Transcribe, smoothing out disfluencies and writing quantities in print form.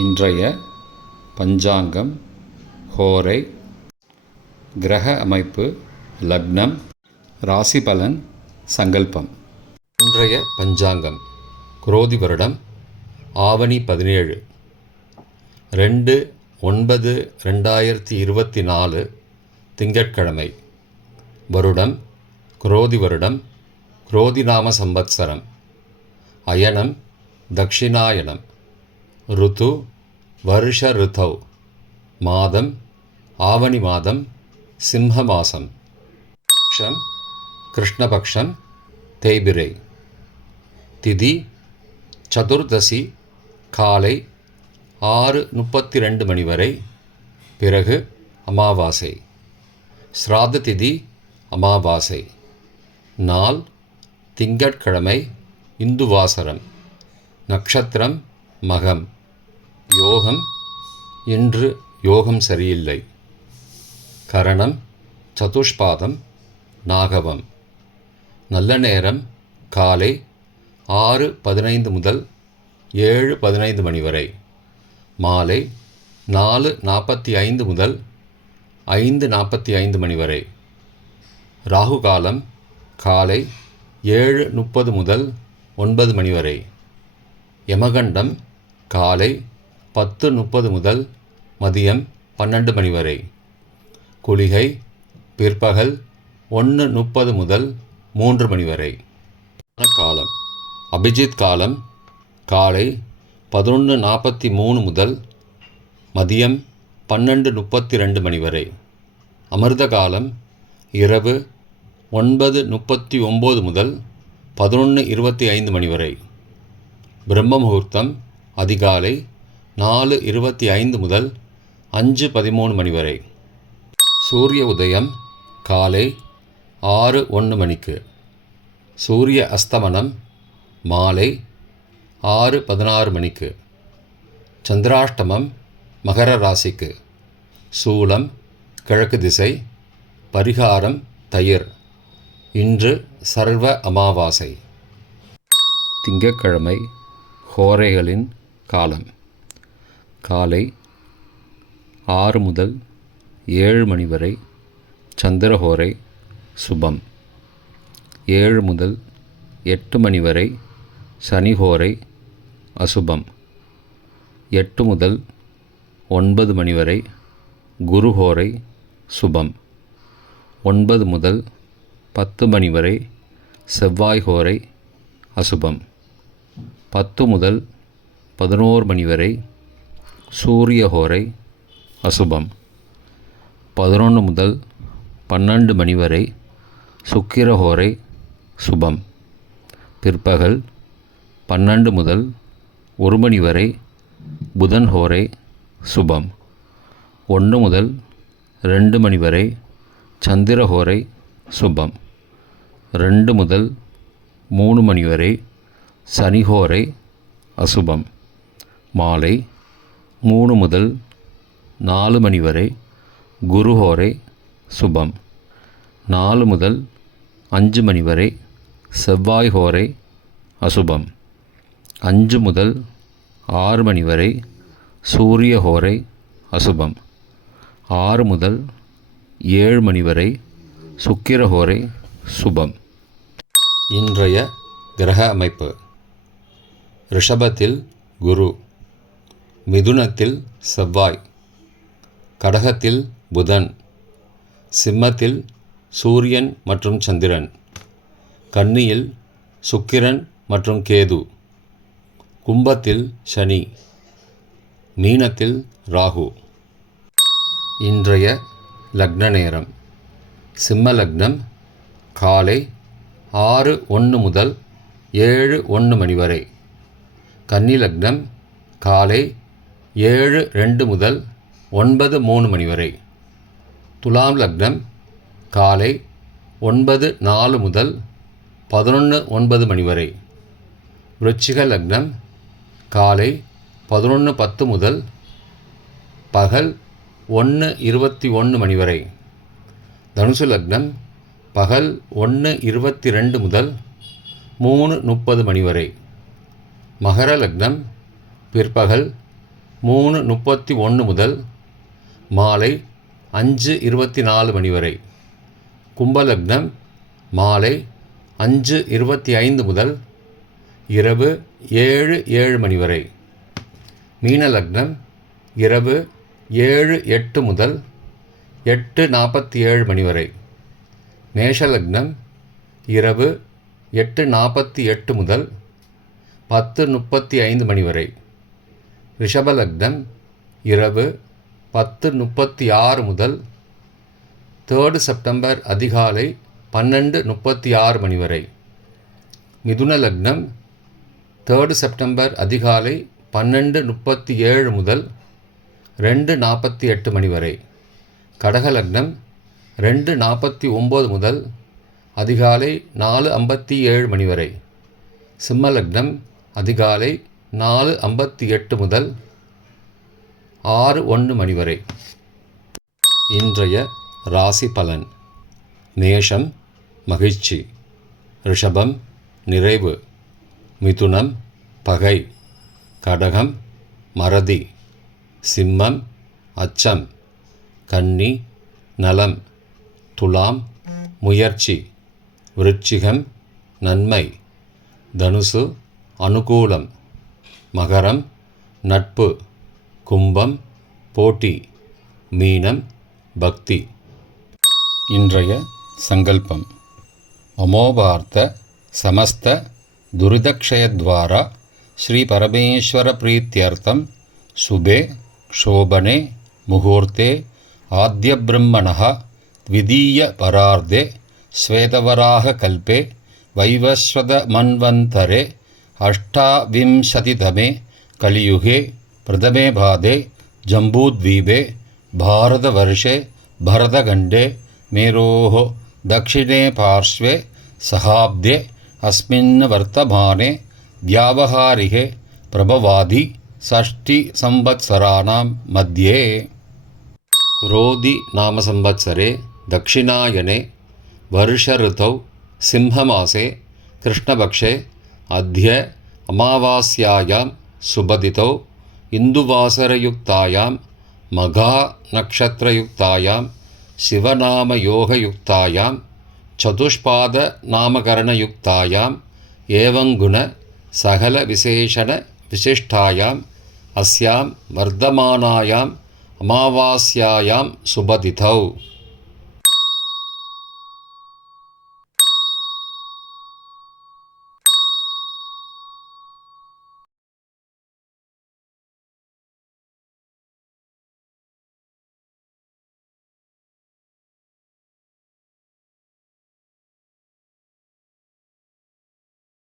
இன்றைய பஞ்சாங்கம், ஹோரை, கிரக அமைப்பு, லக்னம், ராசி பலன், சங்கல்பம். இன்றைய பஞ்சாங்கம் குரோதி வருடம் ஆவணி 17, 2/9/2024 திங்கட்கிழமை. வருடம் குரோதி வருடம், குரோதி நாம சம்பத்சரம். அயனம் தக்ஷிணாயனம். ருத்து வருஷ ருத்தௌ. மாதம் ஆவணி மாதம், சிம்ம மாசம். பக்ஷம் கிருஷ்ணபக்ஷம், தேய்பிரை. திதி சதுர்தசி காலை 6:32 மணி வரை, பிறகு அமாவாசை. ஸ்ராத்த திதி அமாவாசை. நாள் திங்கட்கிழமை, இந்துவாசரம். நட்சத்திரம் மகம். யோகம் இன்று யோகம் சரியில்லை. கரணம் சதுஷ்பாதம், நாகவம். நல்ல நேரம் காலை 6:15 முதல் 7:15 மணி வரை, மாலை 4:45 முதல் 5:45 மணி வரை. ராகு காலம் காலை 7:30 முதல் 9 மணி வரை. யமகண்டம் காலை 10:30 முதல் மதியம் 12 மணி வரை. குளிகை பிற்பகல் 1:30 முதல் 3 மணி வரை. காலம் அபிஜித் காலம் காலை 11:43 முதல் மதியம் 12:32 மணி வரை. அமிர்த காலம் இரவு 9:39 முதல் 11:25 மணி வரை. பிரம்ம முகூர்த்தம் அதிகாலை 4:25 முதல் 5:13 மணி வரை. சூரிய உதயம் காலை 6:01 மணிக்கு. சூரிய அஸ்தமனம் மாலை 6:16 மணிக்கு. சந்திராஷ்டமம் மகர ராசிக்கு. சூலம் கிழக்கு திசை. பரிகாரம் தயிர். இன்று சர்வ அமாவாசை. திங்கட்கிழமை ஹோரைகளின் காலம் காலை 6 முதல் 7 மணி வரை சந்திரஹோரை சுபம். 7 முதல் 8 மணி வரை சனிஹோரை அசுபம். 8 முதல் 9 மணி வரை குருஹோரை சுபம். 9 முதல் 10 மணி வரை செவ்வாய்ஹோரை அசுபம். 10 முதல் 11 மணி வரை சூரியஹோரை அசுபம். 11 முதல் 12 மணி வரை சுக்கிரஹோரை சுபம். பிற்பகல் 12 முதல் 1 மணி வரை புதன்ஹோரை சுபம். 1 முதல் 2 மணி வரை சந்திரஹோரை சுபம். 2 முதல் 3 மணி வரை சனிஹோரை அசுபம். மாலை 3 முதல் 4 மணி வரை குருஹோரை சுபம். 4 முதல் 5 மணி வரை செவ்வாய்ஹோரை அசுபம். 5 முதல் 6 மணி வரை சூரியஹோரை அசுபம். 6 முதல் 7 மணி வரை சுக்கிரஹோரை சுபம். இன்றைய கிரக அமைப்பு. ரிஷபத்தில் குரு, மிதுனத்தில் செவ்வாய், கடகத்தில் புதன், சிம்மத்தில் சூரியன் மற்றும் சந்திரன், கன்னியில் சுக்கிரன் மற்றும் கேது, கும்பத்தில் சனி, மீனத்தில் ராகு. இன்றைய லக்ன நேரம். சிம்ம லக்னம் காலை 6:01 முதல் 7:01 மணி வரை. கன்னி லக்னம் காலை 7:02 முதல் 9:03 மணி வரை. துலாம் லக்னம் காலை 9:04 முதல் 11:09 மணி வரை. விருச்சிக லக்னம் காலை 11:10 முதல் பகல் 1:21 மணி வரை. தனுசு லக்னம் பகல் 1:22 முதல் 3:30 மணி வரை. மகர லக்னம் பிற்பகல் 3:31 முதல் மாலை 5:24 மணி வரை. கும்பலக்னம் மாலை 5:25 முதல் இரவு 7:07 மணி வரை. மீனலக்னம் இரவு 7:08 முதல் 8:47 மணி வரை. மேஷலக்னம் இரவு 8:48 முதல் 10:35 மணி வரை. ரிஷபலக்னம் இரவு 10:36 முதல் 3 செப்டம்பர் அதிகாலை 12:36 மணி வரை. மிதுன லக்னம் 3 செப்டம்பர் அதிகாலை 12:37 முதல் 2:48 மணி வரை. கடகலக்னம் 2:49 முதல் அதிகாலை 4:57 மணி வரை. சிம்மலக்னம் அதிகாலை 4:58 முதல் 6:01 மணி வரை. இன்றைய ராசி பலன். மேஷம் மகிழ்ச்சி, ரிஷபம் நிறைவு, மிதுனம் பகை, கடகம் மறதி, சிம்மம் அச்சம், கன்னி நலம், துலாம் முயற்சி, விருச்சிகம் நன்மை, தனுசு அனுகூலம், மகரம் நட்பு, கும்பம் போட்டி, மீனம் பக்தி. இன்றைய சங்கல்பம். அமோபார்த்த சமஸ்த துரிதக்ஷயத்வாரா ஸ்ரீ பரமேஸ்வர பிரீத்யர்த்தம் சுபே க்ஷோபனே முகூர்த்தே ஆத்ய பிரம்மணः த்விதீய பரார்த்தே ஸ்வேதவராக கல்பே வைவஸ்வத மன்வந்தரே அஷ்டாவிம்சதிதமே கலியுகே பிரதமே பாதே ஜம்பூத்வீபே பாரதவர்ஷே பரதகண்டே மேரோः दक्षिणे पार्श्वे सहाब्दे अस्मिन् वर्तमाने व्यावहारिके प्रभवादि षष्टिसंवत्सराणां मध्ये. क्रोधि नाम संवत्सरे दक्षिणायने वर्ष ऋतौ सिंहमासे कृष्णपक्षे अद्य अमावास्यायां सुबदितौ इन्दुवासरयुक्तायां मघानक्षत्रयुक्तायां शिवनामयोगयुक्तायां चतुष्पादनामकरणयुक्तायाम् एवंगुण सकलविशेषणविशिष्टायाम् अस्यां वर्धमानायाम् अमावास्यायां सुबदितौ